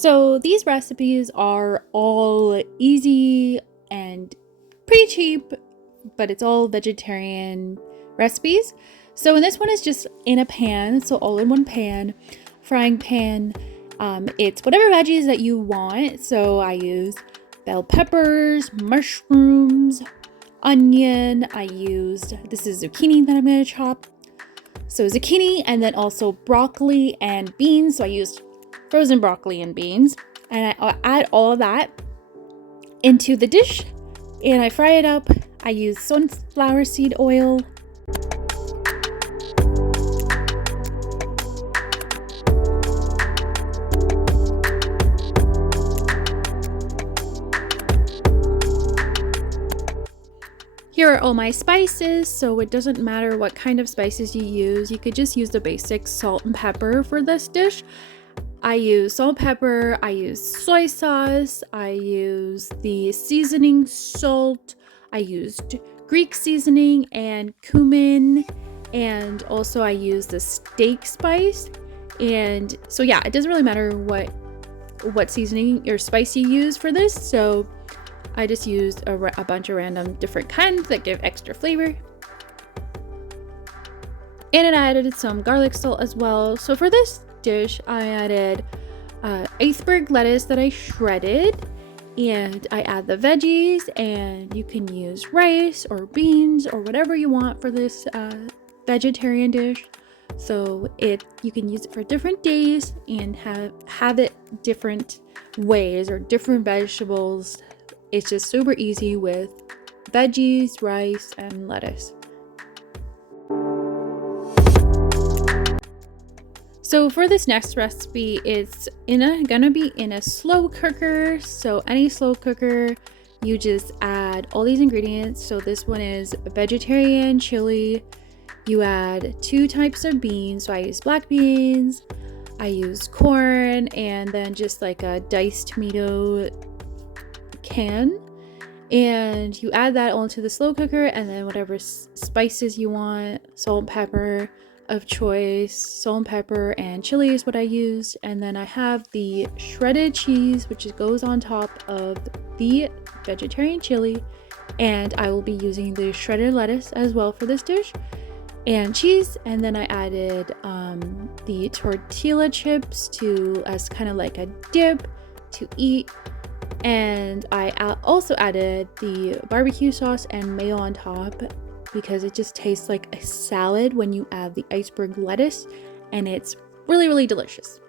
So these recipes are all easy and pretty cheap, but it's all vegetarian recipes. So in this one is just in a pan, so all in one pan, frying pan. It's whatever veggies that you want. So I use bell peppers, mushrooms, onion. This is zucchini that I'm going to chop. So zucchini, and then also broccoli and beans. So I used frozen broccoli and beans, and I add all of that into the dish and I fry it up. I use sunflower seed oil. Here are all my spices, so it doesn't matter what kind of spices you use. You could just use the basic salt and pepper for this dish. I use salt, pepper, I use soy sauce, I use the seasoning salt, I used Greek seasoning and cumin, and also I use the steak spice. And so yeah, it doesn't really matter what seasoning or spice you use for this. So I just used a bunch of random different kinds that give extra flavor. And it added some garlic salt as well. So for this dish, I added iceberg lettuce that I shredded, and I add the veggies, and you can use rice or beans or whatever you want for this vegetarian dish. So you can use it for different days and have it different ways or different vegetables. It's just super easy with veggies, rice, and lettuce. So for this next recipe, it's gonna be in a slow cooker. So any slow cooker, you just add all these ingredients. So this one is vegetarian chili. You add 2 types of beans. So I use black beans, I use corn, and then just like a diced tomato can. And you add that all into the slow cooker, and then whatever spices you want, salt and pepper of choice, salt and pepper and chili is what I used. And then I have the shredded cheese, which goes on top of the vegetarian chili, and I will be using the shredded lettuce as well for this dish, and cheese. And then I added the tortilla chips as kind of like a dip to eat. And I also added the barbecue sauce and mayo on top, because it just tastes like a salad when you add the iceberg lettuce, and it's really, really delicious.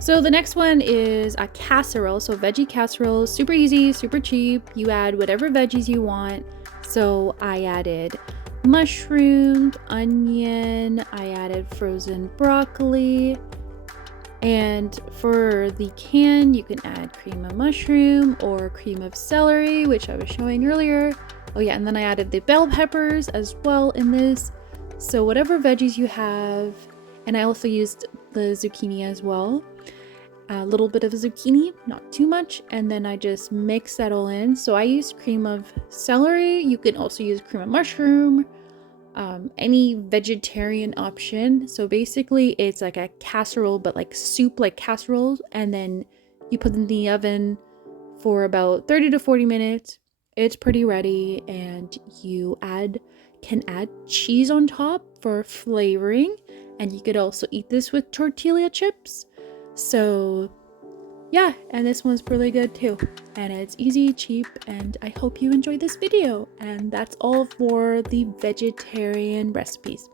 So the next one is a casserole. So veggie casserole, super easy, super cheap. You add whatever veggies you want. So I added mushrooms, onion, I added frozen broccoli, and for the can you can add cream of mushroom or cream of celery, which I was showing earlier. Oh yeah, and then I added the bell peppers as well in this. So whatever veggies you have, and I also used the zucchini as well. A little bit of zucchini, not too much, and then I just mix that all in. So I used cream of celery. You can also use cream of mushroom, any vegetarian option. So basically it's like a casserole, but like soup, like casserole, and then you put it in the oven for about 30 to 40 minutes. It's pretty ready, and you can add cheese on top for flavoring, and you could also eat this with tortilla chips. So yeah, and this one's really good too, and it's easy, cheap, and I hope you enjoyed this video. And that's all for the vegetarian recipes.